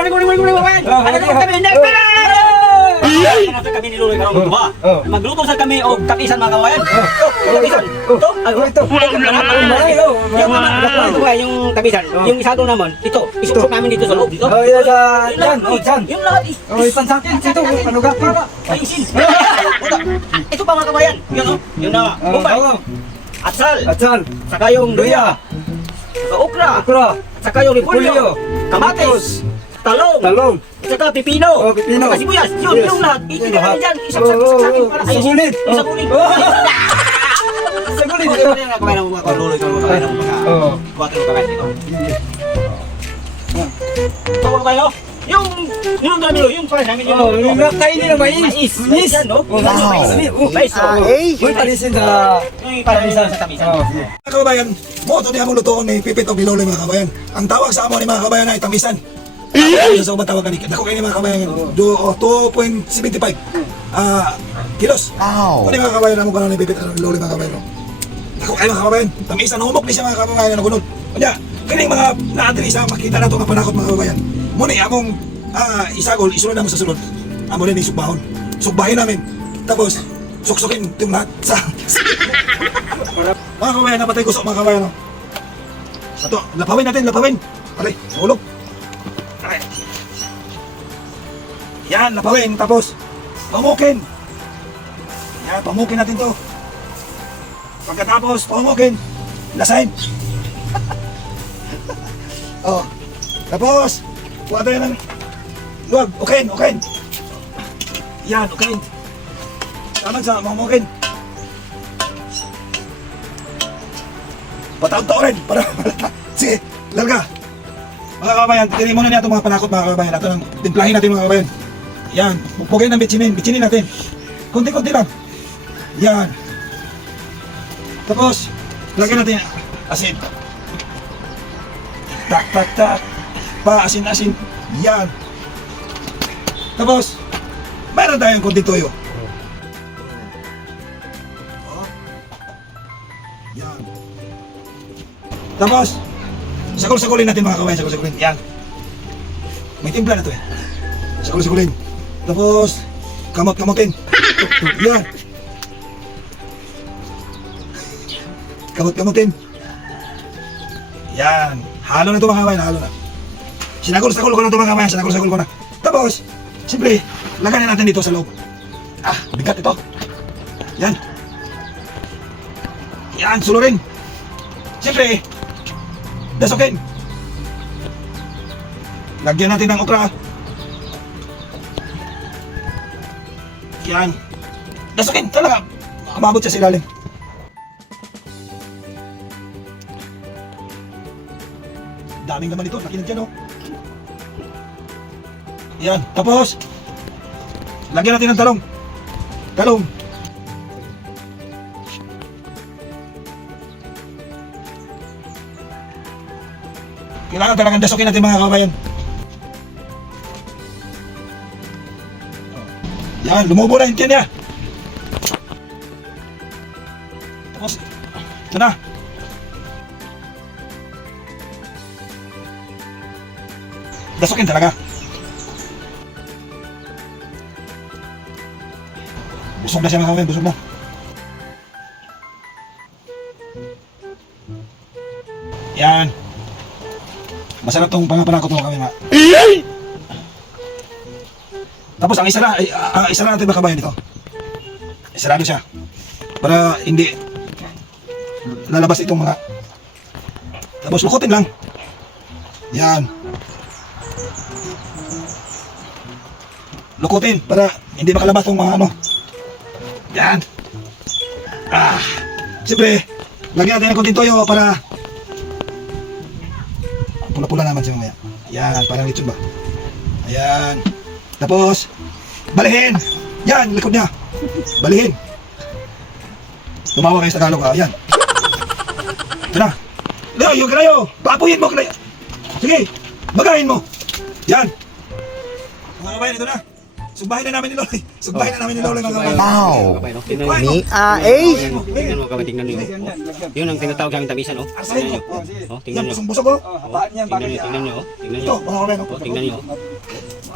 kami? Ano ni Luloy karong duha? Oh. Magluto sa kami og tapisan mga kawayan. Oh, tapisan. Ito? Ay, Oh, ito. Malay, oh. Yung mga yung mga yung isado naman, ito, isusok namin dito sa loob. Dito. Oh, yan Yan, oh, dyan. Yung lahat. Oh, ipan sa akin. Ito, panuga. Ay, isin. Puta. Ito pa mga kabayan. Yun o. Yun na. Oh, Bumbay. oh. Atsal. Atsal. Saka yung luya. Saka okra. Okra. Saka yung. Repolyo. Kamatis. Talong. Talong. Saka pipino. Oh, pipino. Saka sibuyas. Yun, Yes. yung lahat. Itigil namin dyan. Isang sak Oh, sak oh, sakin oh. para Isang ulit. Isang ulit. Oh. Isang ulit. Ito na kabayan ng mga kaluloy. Kabayan ng mga Oh. kuwate ng kabayan dito. Tawag kayo? Yung, yung dami yung para namin yung... Oh, yung kainin ng mais. Mais. Mais. No? Oh, Wow. mais. Oh, Mais, oh. Yung palisin sa... Yung para sa tapisan. Oh. Mga kababayan, mo ito niya mong lutoon ni Pipit o Bilola mga kabayan. Ang tawag sa amo ni mga kabayan ay tamisan. Ako sa ubang tawag kanina. Dako kayo ni mga kabayan. Do, oh, 2.75 ah kilos. Wow. Kung mga kabayan mo kanon ni Pipit o Bilola mga kabayan. Dako kayo mga kabayan. Tamisan, humok ni siya mga kabayan. Ano kunod. Kanya, kini mga natin isa makita na ito nga panakot mga kabayan. Muna among ah, isagol, isunod namin sa sunod. Amo rin yung sugbahon. Sugbahin namin. Tapos, suksukin yung lahat sa... Mga kabayan, napatay ko sa mga kabayan. oh. Ito, lapawin natin, lapawin. Pare, ulog. Yan, lapawin. Tapos, pamukin. Yan, pamukin natin to. Pagkatapos, pamukin. Lasain. oh. Tapos, kuha tayo ng luwag. Ukin, ukin. Yan, ukin. Tama sa mamukin. Pataon-taon rin para Sige, larga. Mga kabayan, tiri muna niya itong mga panakot mga kabayan. Ito ng timplahin natin mga kabayan. Yan, pugpugin ng bitsinin. Bitsinin natin. Kunti-kunti lang. Yan. Tapos, lagyan natin asin. Tak, tak, tak. Pa, asin, asin. Yan. Tapos, mayroon tayong kunti toyo. Oh. Yan. Tapos, sagol-sagulin natin mga kawain, sagol-sagulin. Yan. May timpla na to eh. Sagol-sagulin. Tapos, kamot-kamotin. Yan. Kamot-kamotin. Yan. Halo na to mga kawain, halo na. Sinagol-sagol ko na to mga kawain, sinagol-sagol ko na. Tapos, siyempre, laganin natin dito sa loob. Ah, bigat ito. Yan. Yan, sulurin. Siyempre, Dasukin. Lagyan natin ng okra. Yan. Dasukin talaga. Umabot siya sa ilalim. Daming naman ito. Nakinig yan, oh. Yan. Tapos, lagyan natin ng talong. Talong. Kailangan talagang dasukin natin mga kabayan. Yan, lumubo na yung tiyan niya. Tapos, ito na. Dasukin talaga. Busog na siya mga kabayan, busog na. Yan. Masarap tong pangapanakot mo kami mga. Tapos ang isa na, ay, ang isa na natin ba kabayan dito? Isarado siya. Para hindi lalabas itong mga tapos lukutin lang. Yan. Lukutin para hindi makalabas itong mga ano. Yan. Ah. Siyempre, lagyan natin ng konting toyo para Pula-pula naman siya mamaya. Yan, parang lechon ba? Ayan. Tapos, balihin. Yan, likod niya. Balihin. Tumawa kayo sa Tagalog, ah. Yan. Ito na. Leo, yung kalayo. Papuyin mo, kalayo. Sige, bagahin mo. Yan. Mga kabayan, ito na. Sumbahin na namin ni Lolo. Sumbahin na namin ni mga kabayan. Wow. Tingnan. Ni AA. Tingnan mo, tingnan mo, tingnan. Oh. Yun ang tinatawag namin tamisan, oh. Tingnan nyo. Oh, tingnan Yan, nyo. busong-busog oh. Oh, Tingnan nyo, tingnan nyo, oh. Tingnan Ito, nyo. mga kabayan. Oh, tingnan nyo.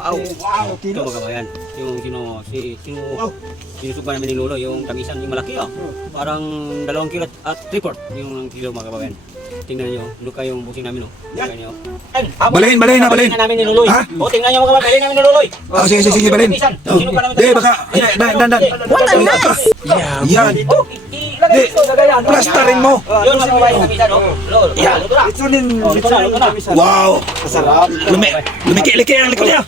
Wow, wow, Ito mga kabayan. Yung sino, si, sino, Wow. sinusuba namin ni Lolo, yung tamisan, yung malaki, oh. Parang dalawang kilo at three-fourth yung kilo mga kabayan. Tingnan nyo, luka yung busing namin, oh. Tingnan nyo. Balahin, balahin na, balahin. Tingnan namin ni Luloy. Ha? Oh, tingnan nyo mga kabayan, balahin namin ni Luloy. Ah, sige, sige, sige, balin. Oh. Sino pa namin Di, baka, dan, dan, dan. What a Yan. Oh, ilagay Di, plastarin mo. Yun tamisan, oh. Yeah. Oh, luto na, luto na. Wow. Masarap. Lumi, lumiki-liki ang likod niya.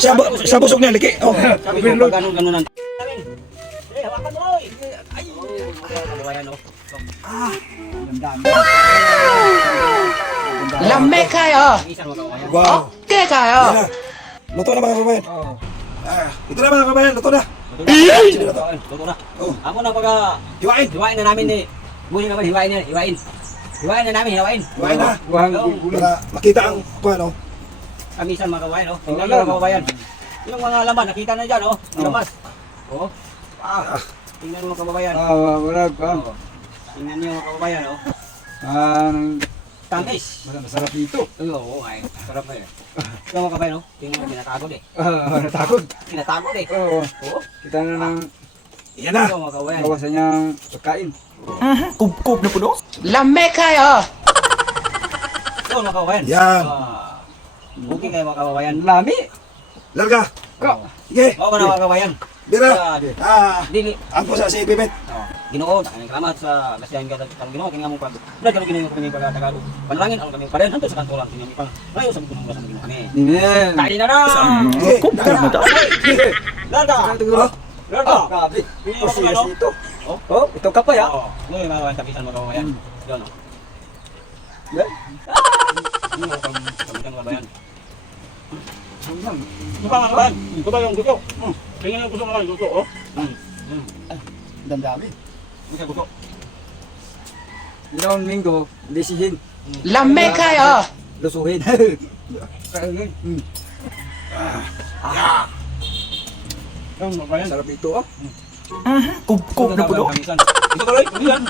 Sa, bu- sa busog niya, liki. Oh. Sabi ko, pag ganun-ganun ang... Eh, hawakan mo, oy. Ay, oh. Lame kayo. Wow. Okay kayo. Luto na mga kabayan. Ah, ito na mga kabayan, luto na. Luto na. Oh. Amo na pagka... Hiwain. Hiwain na namin ni... Buhay naman, hiwain na, hiwain. Hiwain na namin, hiwain. Hiwain na. Oh. Para makita ang, ano, Kamisan mga kabayan, oh. Tingnan Oh, nyo mga alam. kabayan. Yung mga laman, nakita na dyan, oh. Yung Oh. Oh. Ah. Tingnan nyo mga kabayan. Ah, wala. Oh. Tingnan nyo mga kabayan, oh. Ah, Tamis. masarap dito. Ay, oo, ay. Sarap na yun. Tingnan mga kabayan, oh. Tingnan mo, tinatagod eh. Ah, natakot. Tinatagod eh. Oo. Oo. Kita na ng yan na. Ito mga kabayan. kawasan niyang pagkain. Kubkob na puno. Lame kayo. Ito mga kabayan. Yan. Ah. Booking kayo mga kabayan. Lami. Larga. Ka. Sige. Oo ka na mga kabayan. Dira. Ah, Ah, Dili. ang po sa si Pipet. Oh, Ginoo, ang salamat sa kasiyahan ka sa Ginoo, kaya mo pag Brad kami Ginoo kami pag Tagalog. Panalangin ang kami pa rin hanto sa kanto lang tinyo pang. Ngayon sa Ginoo sa Ginoo kami. Dinin. Kain na na. Kubkob na to. Lada. Lada. Grabe. Hindi Oh, mo ano? Oh. Oh, ito ka pa ya. Oo. Ngayon mga tapisan mo kabayan. Yan oh. Hindi mo kang tapisan mo kabayan. Yan. Ito pa mga kabayan. Ito ba yung gusto? Hmm. Tingnan gusto mo yung gusto oh. Hmm. Hmm. Ilang linggo, lisihin. Lame kayo. Lusuhin. Mm. Kabayan. Sarap dito oh. Kubkob na puno. Ito tuloy, ito yan.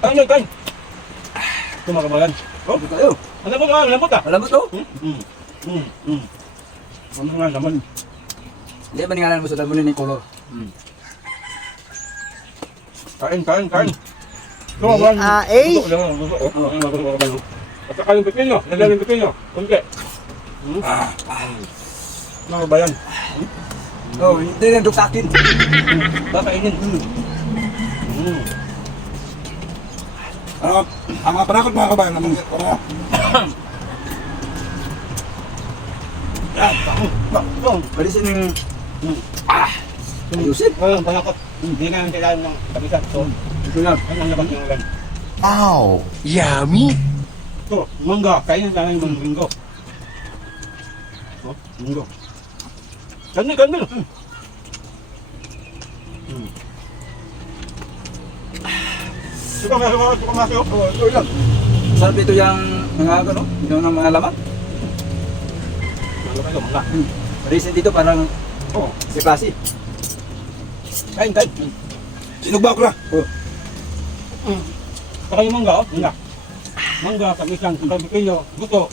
Kain yan, kain. Ito mga kabayan. Oh, Dito tayo. ano mo ka, lambot ah. Alam mo to? Hmm, hmm, hmm. Ano nga naman? Hindi ba ningalan mo sa damunin ni color? Kain, kain, kain. Ito Ni kabayan. AA. Gusto, lang, gusto. Oh, oh, gusto mga kabayan. At saka yung pipino, lagyan yung pipino. Kunti. Hmm? Mga kabayan. Oh, hindi na duk sa akin. Kakainin. Hmm. Ano, ang mga panakot mga kabayan. Ang mga para Ito. Palisin yung Hmm. ayusin. Ngayon, panakot. Hindi na yung kailangan ng kapisan. So, Ito na. ano ang labas ng ulan? Wow. Yummy. Ito, mangga. Kainin tayo ng manggo. Oh, manggo. Kanil, kanil. Hmm. Hmm. Ito, meron ko, ito, kumasi, oh. Ito lang. Sarap dito yung mga ano, yung ng mga laman. Mangga kayo, mangga. Palisin dito parang Oh, si klase. Kain, kain. sinugba ko na. Saka yung mangga, oh, mangga. Mangga, kapisan, saka bikino, gusto.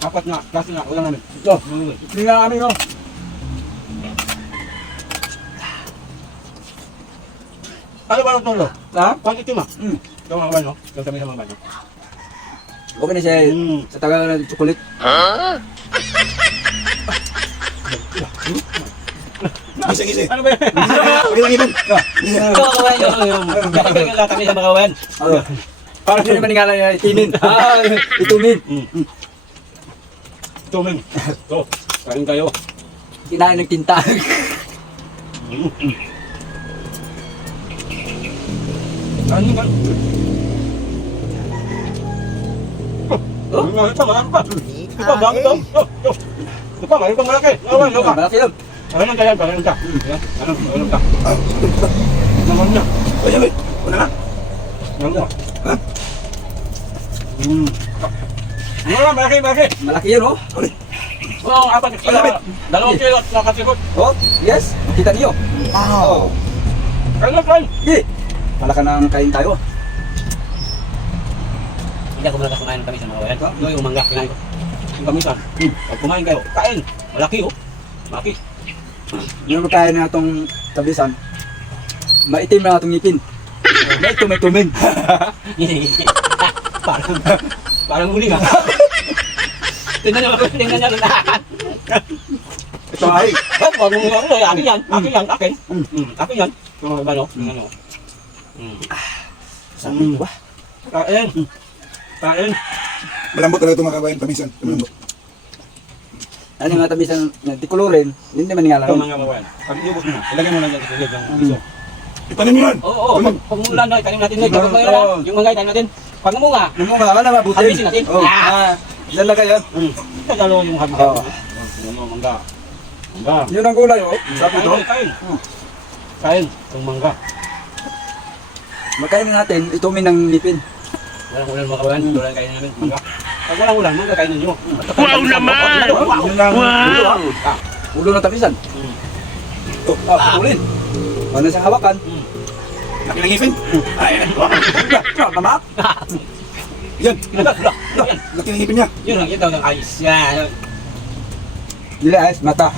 Apat na, klase na, ulang namin. Ito. Hindi nga kami no. Ano ba ang tulo? Ha? Pang itim ah. Hmm. Ito mga oh. Yung kami sa mga kabayan. Okay na siya. Hmm. Sa tagal na chocolate. Gisi, gisi. Ano ba yan? Ibon. Ito yung yung yung kami sa mga. Oh. Parang hindi naman ningalan niya itinin. Ah, itumin. Mm. Ito, kain kayo. Kinain ng tinta. Ano ba? Oh, ano ito, ano pa? Ni Ito pa, bakit ito? AA. Ito, ito. Ito pa, mayroon pang malaki. Ano ba, ano ba? Malaki yun. Ano nang kaya, ano ka? Yan, ano, ano ka? Naman niya. Ay, ay, wala na. Ano mo? Ha? Hmm. Ano ba, malaki, malaki. Malaki yun oh. Uli. Oo, apat. Dalawang kilo at nakasikot. Oh, yes. Kita niyo. Ow. Kaya kain. Sige. Wala ka nang kain tayo. Hindi ako malakas kumain ng kamisan mga kabayan. Yung yung mangga, kinain ko. Yung kamisan. Pag kumain kayo, kain. Malaki oh. Malaki. Yung kain na itong tabisan. Maitim na itong ngipin. May tumay-tuming. parang, parang huli ka. Tingnan niyo, tingnan niyo. Ito ay. Wag mo nga, eh, akin yan, akin yan, akin. Mm, akin yan. Yung ano, ano. Mm. Sabi ba? Kain. Kain. Malambot talaga ito mga kabayan, tamisan. Malambot. Ano yung mga tabisan na tikulurin, hindi man nga Ito lang. mga kabayan. Pag iubos mo na, ilagay mo lang dyan sa gilid ng piso. Itanim mo yan. Oo, oo. Pag- Pag mula na, itanim natin ngayon. Kapag mayroon na, yung mga itanim natin. Pag namunga, Yung mga ka na mabuti. Habisin natin. Oh, ah, yan lang kayo. kagalo yung habis. Oo. Yung mga mangga. Mangga. Yun ang gulay, oh. Sabi Kain, ito. kain, kain. Kain, yung mangga. Makainin natin, itumin ng ngipin. Walang ulan mga kabayan, ulan kainin namin, mangga. Pag walang ulan, mangga kainin nyo. Wow naman! Wow! Ang ulo, ah. Ah, ng tabisan. mm. Oh, ah, putulin. Ano sa hawakan? Laki ng ngipin. Ay, Ah, Tama? yan. Wala, wala. Yan. Laki ng ngipin niya. Yun lang, yun daw ng ayos. Yan. Dili ayos, mata.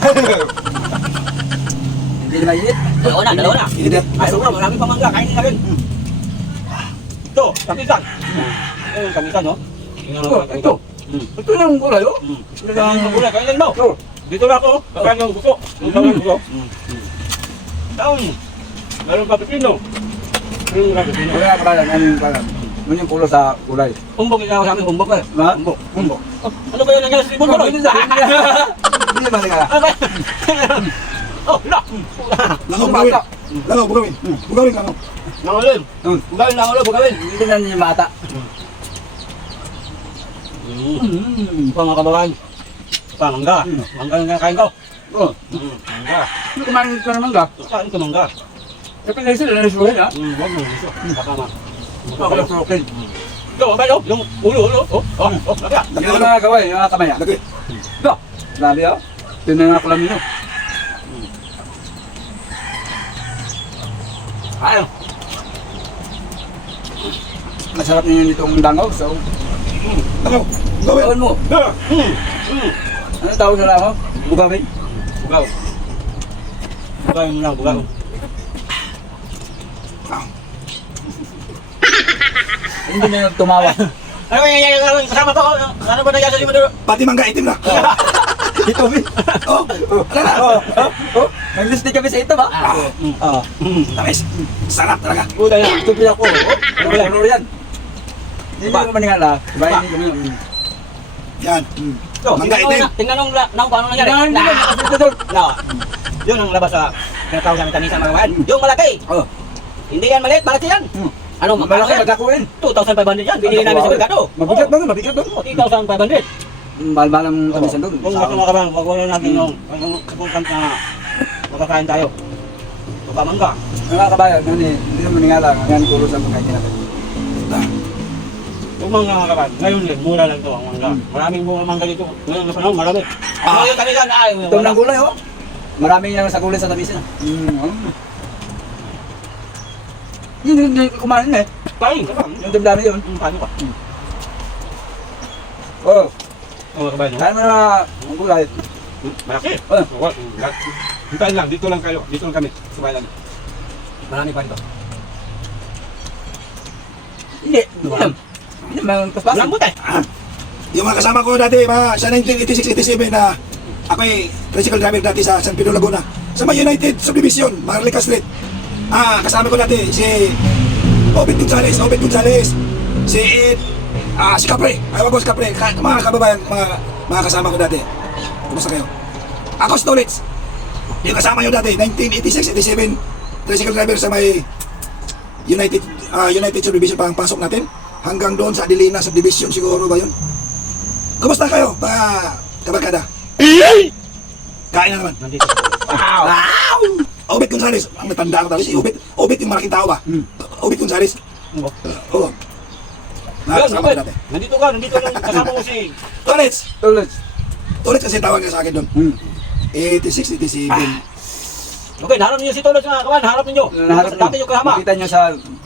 Hindi na mainit. Dalawa na, dalawa na. Na. Ayaw na, marami pa mangga, kainin namin. Ito, kamisan. Ito yung kamisan, no? Oh, ito. Mm. Ito yung gulay, oh. Mm. Ito yung gulay, kainin mo. Oh. Dito na ako, kakain ng gusto. Dito na gusto. Taon. Meron pa pipino. Meron pa pipino. Wala ka pala, ano yung pala? Ano yung kulo sa gulay? Umbok ikaw sa amin, umbok eh. Ha? Umbok. Umbok. Oh, ano ba yun nangyari sa ibon mo? Hindi sa Hindi ba nga? Oh, la! Langaw, bugawin. Langaw, bugawin. Bugawin, langaw. Nangulim. Hmm. Bugawin, nangulim, bugawin. Hindi na niya mata. Mm. Mm. Pa mga kababayan. Pa, mangga. Mangga yung kakain ko. Oh, Mm, Mangga. hindi kumain ka naman ka. Kain ko mangga. Kasi nasa na nasuhin ha. Mm, Huwag mo gusto. Kasama. Ako lang sukin. Ito, ba yun? Yung ulo, ulo. Oh, oh, oh, laga. Hindi ko nakagawa yung kamay ha. Laki. Ito. Grabe ha. Ito na nga pala nyo. Ayaw. Masarap niyo nitong dangaw. So, Langaw, bugawin. Gawin mo. Mm, mm. Ano tawag sa langaw? Bugawin. Bugaw. Bugaw mo lang, bugaw. Hindi na yung tumawa. Ano ba yung yung kasama ko? Ano ba nangyari sa lima doon? Pati mangga itim na. Ito, Bin. Oh, ano na? Oh, oh, oh. Nag-listing kami sa ito ba? Ah. Ah. Tamis. Sarap talaga. Puta yan. Ito pila ko. Oh, ano ba yan? yan? Hindi Ba? ko maningala. Diba hindi kami yung... Yan. Ito, Mangga tingnan mo itim. na- Tingnan nung nung paano nangyari. Na. No. Yun ang labas sa tinatawag sa amin tanisa mga kabayan. Yung malaki. Oh, Hindi yan maliit, malaki yan. Hmm. Ano, malaki yan? magkakuin. 2,500 yan. Binili namin sa Mercado. Mabigat ba? Mabigat ba? Oh, 2,500. Mahal-mahal ang tamisan doon. Kung gusto mga kabayan, wag wala natin yung yung kung na magkakain tayo. Pagkamangga. Mga kabayan, ano hindi naman maningala. Ngayon kulo sa mga natin. Yung mga kabayan, ngayon din, mura lang to ang mangga. Maraming mga mangga dito. Ngayon na panahon, marami. Ah, yung kanila na ay, Ito ng gulay, oh. Maraming yung sa gulay sa tamisan. Mm. oh. Yun, yun, yun, kumain na eh. Kain, kabayan. Yung damdami yun. Yung paano ka? Oh, Mga kabayan, no? kaya mo na ang gulay. Malaki. Oh, Wala. Hintayin lang, dito lang kayo. Dito lang kami. Sabay lang. Marami pa dito. hindi. Hindi Hindi naman paspasan. Lambot eh. Yung mga kasama ko dati, mga sa 1986-87 na ako'y tricycle driver dati sa San Pedro Laguna. Sa may United Subdivision, Marlica Street. Ah, kasama ko dati si Obed Gonzales, Obed Gonzales, si Ed, ah, si Capre, ay wag si Capre, Ka- mga kababayan, mga, mga kasama ko dati. Kumusta kayo? Ako Stolitz. Yung kasama nyo dati, 1986-87, tricycle driver sa may United ah, United Subdivision pa ang pasok natin. Hanggang doon sa Adelina Subdivision siguro ba yun? Kumusta kayo, mga kabarkada? Kain na naman. Nandito. Wow! Obet Gonzales. Ang matanda ko talaga si Obet. Obet yung malaking tao ba? Obet Gonzales. Ano? Oo. Yun, Nakakasama ko dati. Nandito ka, nandito yung kasama ko si... Tolets! Tuloy. Tulit kasi tawag niya sa akin doon. Hmm. 86, 87. Okay, naharap niyo si Tulit mga kabayan, harap niyo. Naharap Dati yung kasama. Makita nyo sa...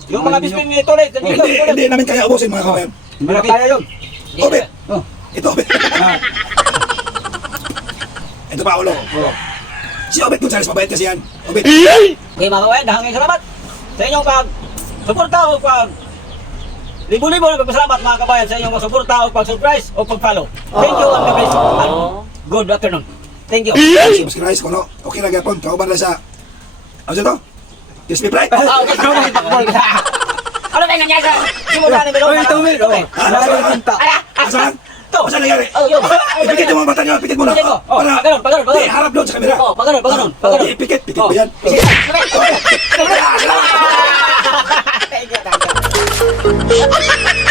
Yung mga bisping ni Tulit, Hindi, hindi namin kaya ubusin mga kabayan. Hindi na kaya yun. Obet! Oh. Ito, Obet. Ah. Ito pa, ulo. Si Obet Gonzales, mabait kasi yan. Obet. Okay mga kabayan, dahangin salamat sa inyong pag suporta o pag libo-libo na pagpasalamat mga kabayan sa inyong suporta o pag-surprise o pag-follow. Thank you and God bless good afternoon. Thank you. Mas Rice, kono. Okay lang yapon. Kauban lang sa... Ano siya to? Crispy fry? Ah, okay. Ano ba yung nangyari sa simula ni Belong? Oy, ito, Will. Oh. Wala yung punta. Asan? Asan nangyari? Oh, yun. Ipikit yung mga mata mo na. Pikit mo. Oh, Para, paganon, paganon, paganon. Di, harap doon sa kamera. Oh, paganon, paganon, paganon. Di, Ipikit, pikit Oh. mo yan. Sige. Thank you, thank you.